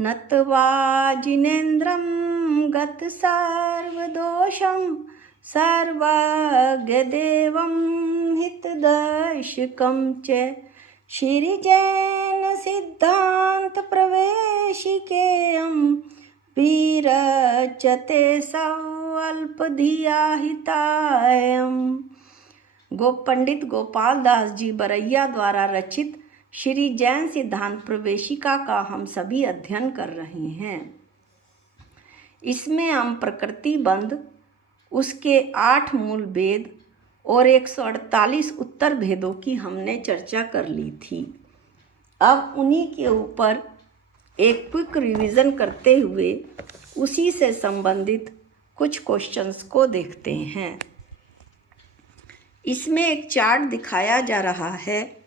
नत्वा जिनेन्द्रं गतसर्वदोषं सर्वज्ञदेवं हितदर्शकं च श्रीजैनसिद्धान्तप्रवेशिकेयं विरचते स्वल्पधिया हितायम्। पंडित गोपाल दास जी बरैया द्वारा रचित श्री जैन सिद्धांत प्रवेशिका का हम सभी अध्ययन कर रहे हैं। इसमें हम प्रकृति बंध, उसके 8 मूल भेद और 148 उत्तर भेदों की हमने चर्चा कर ली थी। अब उन्हीं के ऊपर एक क्विक रिवीजन करते हुए उसी से संबंधित कुछ क्वेश्चंस को देखते हैं। इसमें एक चार्ट दिखाया जा रहा है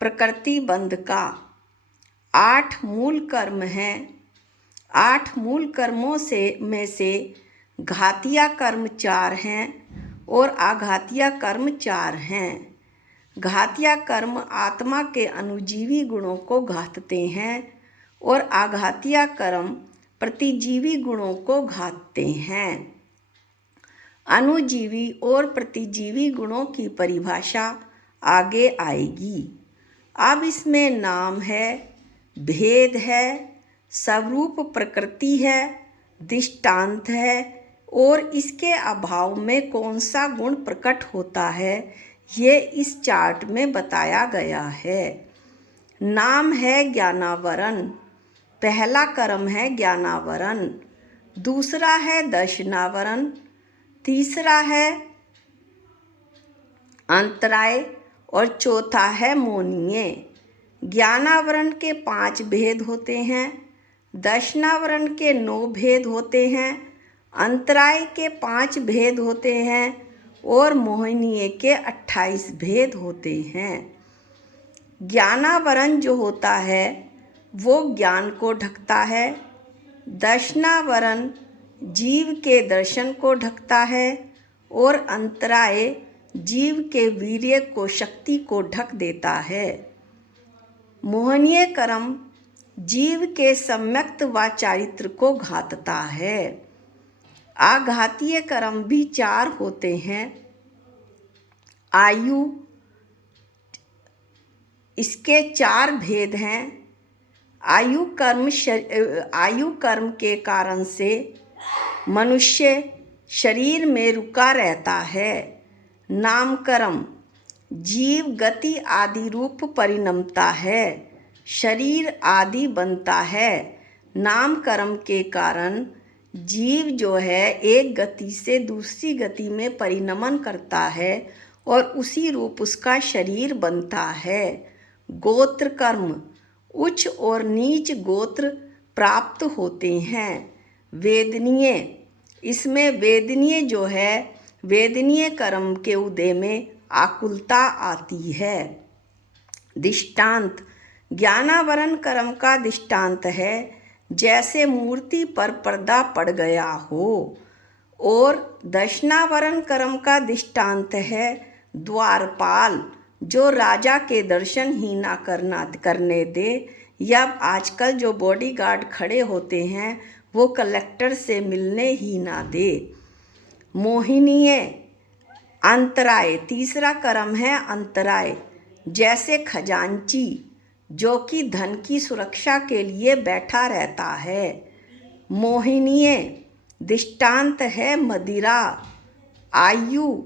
प्रकृति बंध का। 8 मूल कर्म हैं। 8 मूल कर्मों में से घातिया कर्म 4 हैं और आघातिया कर्म 4 हैं। घातिया कर्म आत्मा के अनुजीवी गुणों को घातते हैं और आघातिया कर्म प्रतिजीवी गुणों को घातते हैं। अनुजीवी और प्रतिजीवी गुणों की परिभाषा आगे आएगी। अब इसमें नाम है, भेद है, स्वरूप प्रकृति है, दृष्टांत है और इसके अभाव में कौन सा गुण प्रकट होता है, ये इस चार्ट में बताया गया है। नाम है ज्ञानावरण। पहला कर्म है ज्ञानावरण, दूसरा है दर्शनावरण, तीसरा है अंतराय और चौथा है मोहनीय। ज्ञानावरण के 5 भेद होते हैं, दर्शनावरण के 9 भेद होते हैं, अंतराय के 5 भेद होते हैं और मोहनीय के 28 भेद होते हैं। ज्ञानावरण जो होता है वो ज्ञान को ढकता है, दर्शनावरण जीव के दर्शन को ढकता है और अंतराय जीव के वीर्य को, शक्ति को ढक देता है। मोहनीय कर्म जीव के सम्यक्त व चारित्र को घातता है। आघातीय कर्म भी 4 होते हैं। आयु, इसके 4 भेद हैं। आयु कर्म के कारण से मनुष्य शरीर में रुका रहता है। नामकर्म जीव गति आदि रूप परिणमता है, शरीर आदि बनता है। नामकर्म के कारण जीव जो है एक गति से दूसरी गति में परिणमन करता है और उसी रूप उसका शरीर बनता है। गोत्र कर्म उच्च और नीच गोत्र प्राप्त होते हैं। वेदनीय, इसमें वेदनीय जो है, वेदनीय कर्म के उदय में आकुलता आती है। दृष्टांत ज्ञानावरण कर्म का दृष्टांत है जैसे मूर्ति पर पर्दा पड़ गया हो, और दर्शनावरण कर्म का दृष्टांत है द्वारपाल जो राजा के दर्शन ही ना करने दे, या आजकल जो बॉडीगार्ड खड़े होते हैं वो कलेक्टर से मिलने ही ना दे। मोहिनीय अंतराय, तीसरा कर्म है अंतराय, जैसे खजांची जो कि धन की सुरक्षा के लिए बैठा रहता है। मोहिनीय दृष्टांत है मदिरा। आयु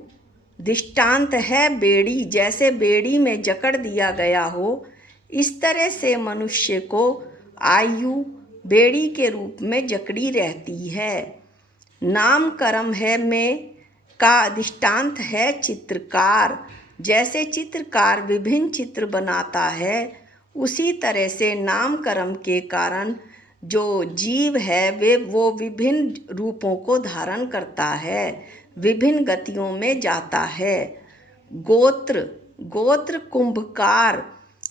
दृष्टांत है बेड़ी, जैसे बेड़ी में जकड़ दिया गया हो, इस तरह से मनुष्य को आयु बेड़ी के रूप में जकड़ी रहती है। नाम कर्म है में का दृष्टांत है चित्रकार, जैसे चित्रकार विभिन्न चित्र बनाता है, उसी तरह से नाम कर्म के कारण जो जीव है वो विभिन्न रूपों को धारण करता है, विभिन्न गतियों में जाता है। गोत्र, गोत्र कुंभकार,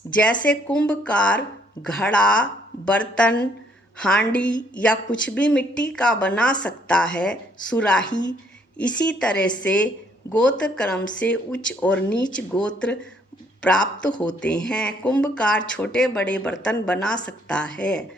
जैसे कुंभकार घड़ा, बर्तन, हांडी या कुछ भी मिट्टी का बना सकता है, सुराही। इसी तरह से गोत्र क्रम से उच्च और नीच गोत्र प्राप्त होते हैं। कुंभकार छोटे बड़े बर्तन बना सकता है।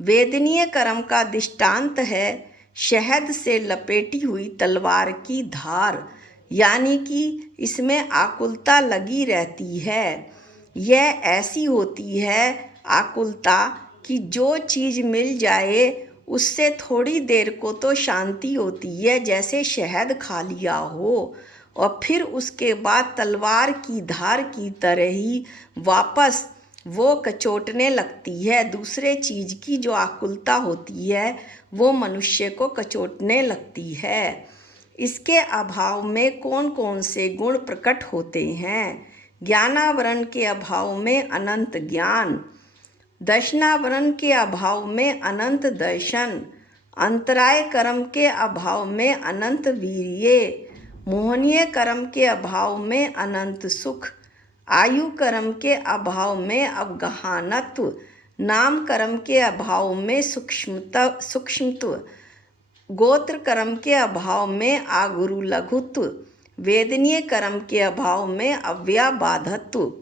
वेदनीय कर्म का दृष्टांत है शहद से लपेटी हुई तलवार की धार, यानी कि इसमें आकुलता लगी रहती है। यह ऐसी होती है आकुलता कि जो चीज़ मिल जाए उससे थोड़ी देर को तो शांति होती है, जैसे शहद खा लिया हो, और फिर उसके बाद तलवार की धार की तरह ही वापस वो कचोटने लगती है। दूसरे चीज़ की जो आकुलता होती है वो मनुष्य को कचोटने लगती है। इसके अभाव में कौन कौन से गुण प्रकट होते हैं? ज्ञानावरण के अभाव में अनंत ज्ञान, दर्शनावरण के अभाव में अनंत दर्शन, अंतराय कर्म के अभाव में अनंत वीर्य, मोहनीय कर्म के अभाव में अनंत सुख, आयु कर्म के अभाव में अवगाहनत्व, नाम कर्म के अभाव में सूक्ष्मत्व, गोत्र कर्म के अभाव में आगुरु लघुत्व, वेदनीय कर्म के अभाव में अव्याबाधत्व।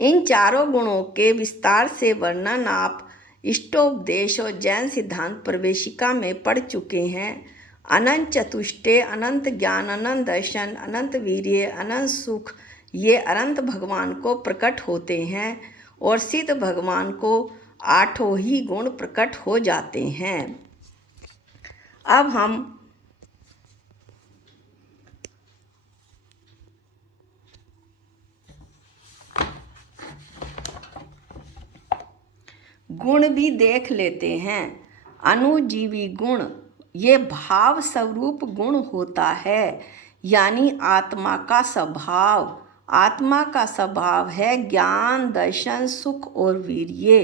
इन चारों गुणों के विस्तार से वर्णन आप इष्टोपदेश और जैन सिद्धांत प्रवेशिका में पढ़ चुके हैं। अनंत चतुष्टय, अनंत ज्ञान, अनंत दर्शन, अनंत वीर्य, अनंत सुख, ये अनंत भगवान को प्रकट होते हैं और सिद्ध भगवान को आठों ही गुण प्रकट हो जाते हैं। अब हम गुण भी देख लेते हैं। अनुजीवी गुण, ये भाव स्वरूप गुण होता है, यानी आत्मा का स्वभाव। आत्मा का स्वभाव है ज्ञान, दर्शन, सुख और वीर्य।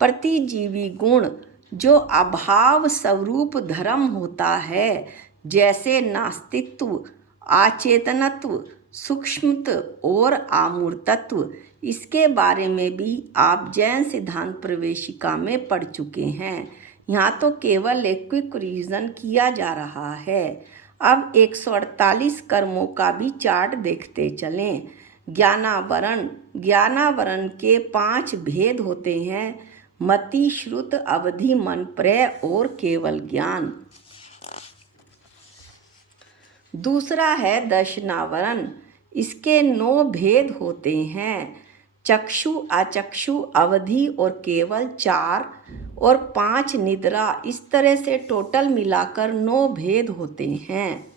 प्रतिजीवी गुण जो अभाव स्वरूप धर्म होता है, जैसे नास्तित्व, अचेतनत्व, सूक्ष्मत्व और अमूर्तत्व, इसके बारे में भी आप जैन सिद्धांत प्रवेशिका में पढ़ चुके हैं। यहाँ तो केवल एक क्विक रिवीजन किया जा रहा है। अब 148 कर्मों का भी चार्ट देखते चलें। ज्ञानावरण, ज्ञानावरण के 5 भेद होते हैं: मति, श्रुत, अवधि, मन, प्रय और केवल ज्ञान। दूसरा है दर्शनावरण, इसके 9 भेद होते हैं: चक्षु, अचक्षु, अवधि और केवल 4 और 5 निद्रा। इस तरह से टोटल मिलाकर 9 भेद होते हैं।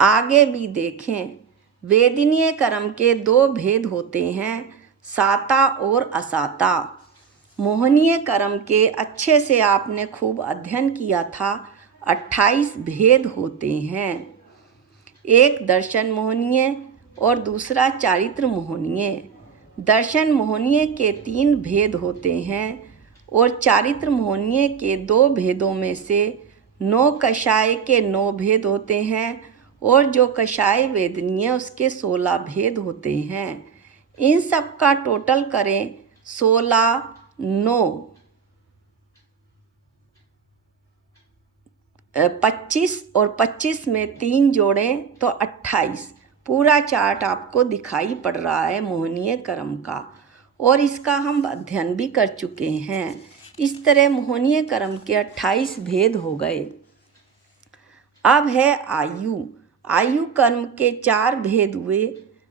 आगे भी देखें। वेदनीय कर्म के 2 भेद होते हैं: साता और असाता। मोहनीय कर्म के अच्छे से आपने खूब अध्ययन किया था, 28 भेद होते हैं। एक दर्शन मोहनीय और दूसरा चारित्र मोहनीय। दर्शन मोहनीय के 3 भेद होते हैं और चारित्र मोहनीय के 2 भेदों में से 9 कषाय के 9 भेद होते हैं और जो कषाय वेदनीय उसके 16 भेद होते हैं। इन सब का टोटल करें 16, 9, 25 और 25 में 3 जोड़ें तो 28। पूरा चार्ट आपको दिखाई पड़ रहा है मोहनीय कर्म का, और इसका हम अध्ययन भी कर चुके हैं। इस तरह मोहनीय कर्म के 28 भेद हो गए। अब है आयु। आयु कर्म के 4 भेद हुए: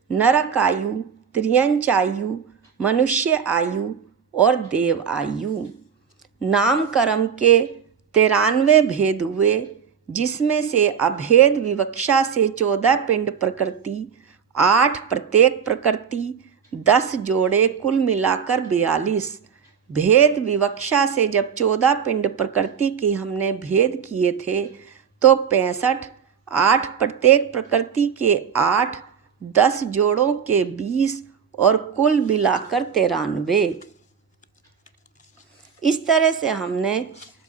नरक आयु, त्रियंच आयु, मनुष्य आयु और देव आयु। नाम कर्म के 93 भेद हुए, जिसमें से अभेद विवक्षा से 14 पिंड प्रकृति, 8 प्रत्येक प्रकृति, 10 जोड़े, कुल मिलाकर 42। भेद विवक्षा से जब 14 पिंड प्रकृति के हमने भेद किए थे तो 65, 8 प्रत्येक प्रकृति के 8, 10 जोड़ों के 20 और कुल मिलाकर 93। इस तरह से हमने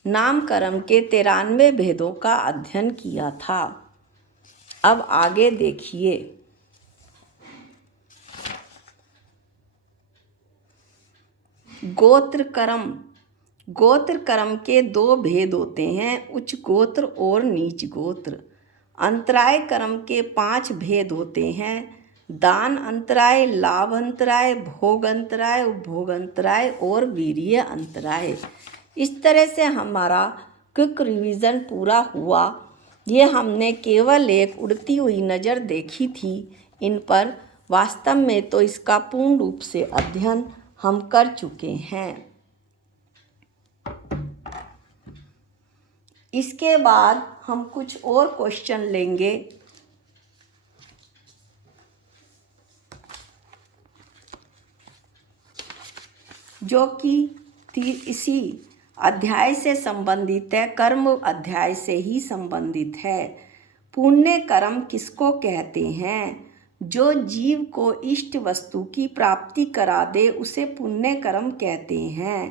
नाम कर्म के 93 भेदों का अध्ययन किया था। अब आगे देखिए। गोत्र कर्म। गोत्र कर्म के 2 भेद होते हैं: उच्च गोत्र और नीच गोत्र। अंतराय कर्म के 5 भेद होते हैं: दान अंतराय, लाभ अंतराय, भोग अंतराय, उपभोग अंतराय और वीर्य अंतराय। इस तरह से हमारा क्विक रिवीजन पूरा हुआ। ये हमने केवल एक उड़ती हुई नज़र देखी थी इन पर, वास्तव में तो इसका पूर्ण रूप से अध्ययन हम कर चुके हैं। इसके बाद हम कुछ और क्वेश्चन लेंगे। जो कि इसी अध्याय से संबंधित है, कर्म अध्याय से ही संबंधित है। पुण्य कर्म किसको कहते हैं? जो जीव को इष्ट वस्तु की प्राप्ति करा दे उसे पुण्य कर्म कहते हैं।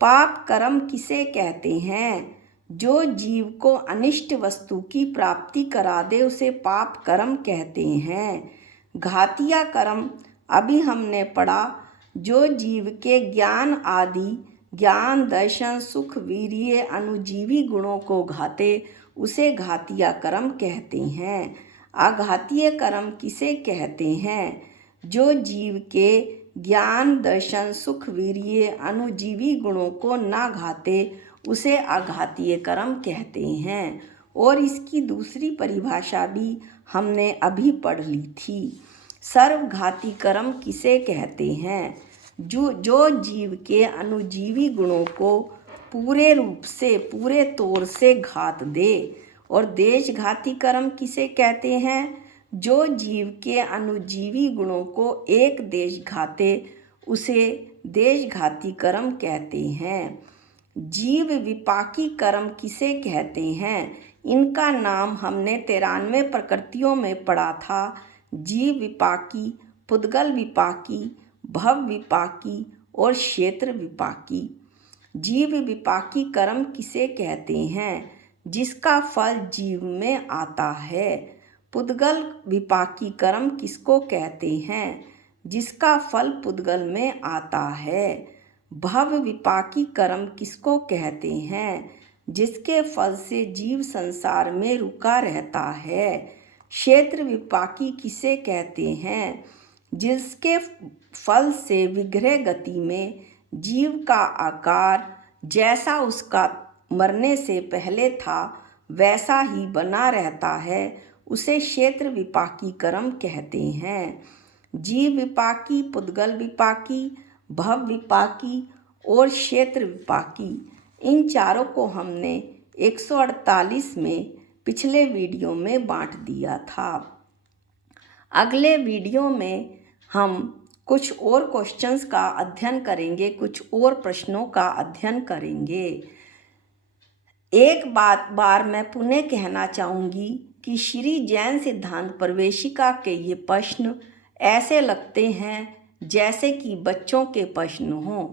पाप कर्म किसे कहते हैं? जो जीव को अनिष्ट वस्तु की प्राप्ति करा दे उसे पाप कर्म कहते हैं। घातिया कर्म अभी हमने पढ़ा, जो जीव के ज्ञान आदि, ज्ञान, दर्शन, सुख, वीर्य, अनुजीवी गुणों को घाते उसे घातिया कर्म कहते हैं। आघातीय कर्म किसे कहते हैं? जो जीव के ज्ञान, दर्शन, सुख, वीर्य, अनुजीवी गुणों को ना घाते उसे आघातीय कर्म कहते हैं। और इसकी दूसरी परिभाषा भी हमने अभी पढ़ ली थी। सर्वघाती कर्म किसे कहते हैं? जो जीव के अनुजीवी गुणों को पूरे रूप से, पूरे तौर से घात दे। और देशघाती कर्म किसे कहते हैं? जो जीव के अनुजीवी गुणों को एक देश घाते उसे देशघाती कर्म कहते हैं। जीव विपाकी कर्म किसे कहते हैं? इनका नाम हमने 93 प्रकृतियों में पढ़ा था। जीव विपाकी, पुद्गल विपाकी, भव विपाकी और क्षेत्र विपाकी। जीव विपाकी कर्म किसे कहते हैं? जिसका फल जीव में आता है। पुद्गल विपाकी कर्म किसको कहते हैं? जिसका फल पुद्गल में आता है। भव विपाकी कर्म किसको कहते हैं? जिसके फल से जीव संसार में रुका रहता है। क्षेत्र विपाकी किसे कहते हैं? जिसके फल से विग्रह गति में जीव का आकार जैसा उसका मरने से पहले था वैसा ही बना रहता है, उसे क्षेत्र विपाकी कर्म कहते हैं। जीव विपाकी, पुद्गल विपाकी, भव विपाकी और क्षेत्र विपाकी, इन चारों को हमने 148 में पिछले वीडियो में बांट दिया था। अगले वीडियो में हम कुछ और क्वेश्चंस का अध्ययन करेंगे, कुछ और प्रश्नों का अध्ययन करेंगे। एक बार मैं पुनः कहना चाहूँगी कि श्री जैन सिद्धांत प्रवेशिका के ये प्रश्न ऐसे लगते हैं जैसे कि बच्चों के प्रश्न हों,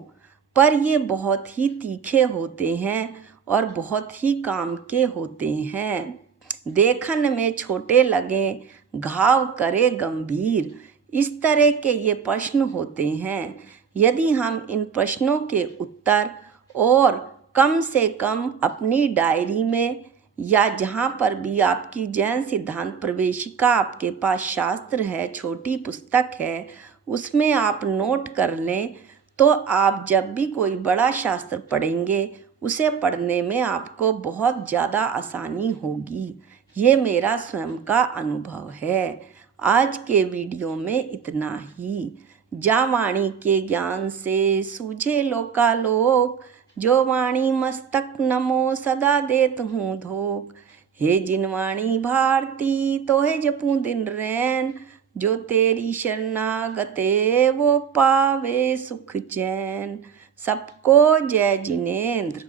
पर ये बहुत ही तीखे होते हैं और बहुत ही काम के होते हैं। देखन में छोटे लगे, घाव करे गंभीर, इस तरह के ये प्रश्न होते हैं। यदि हम इन प्रश्नों के उत्तर और कम से कम अपनी डायरी में या जहाँ पर भी आपकी जैन सिद्धांत प्रवेशिका आपके पास शास्त्र है, छोटी पुस्तक है, उसमें आप नोट कर लें, तो आप जब भी कोई बड़ा शास्त्र पढ़ेंगे उसे पढ़ने में आपको बहुत ज़्यादा आसानी होगी। ये मेरा स्वयं का अनुभव है। आज के वीडियो में इतना ही। जा वाणी के ज्ञान से सूझे लोकालोक, जो वाणी मस्तक नमो सदा देत हूँ धोख। हे जिन वाणी भारती तो हे जपूं दिन रैन, जो तेरी शरणागते वो पावे सुख चैन। सबको जय जिनेंद्र।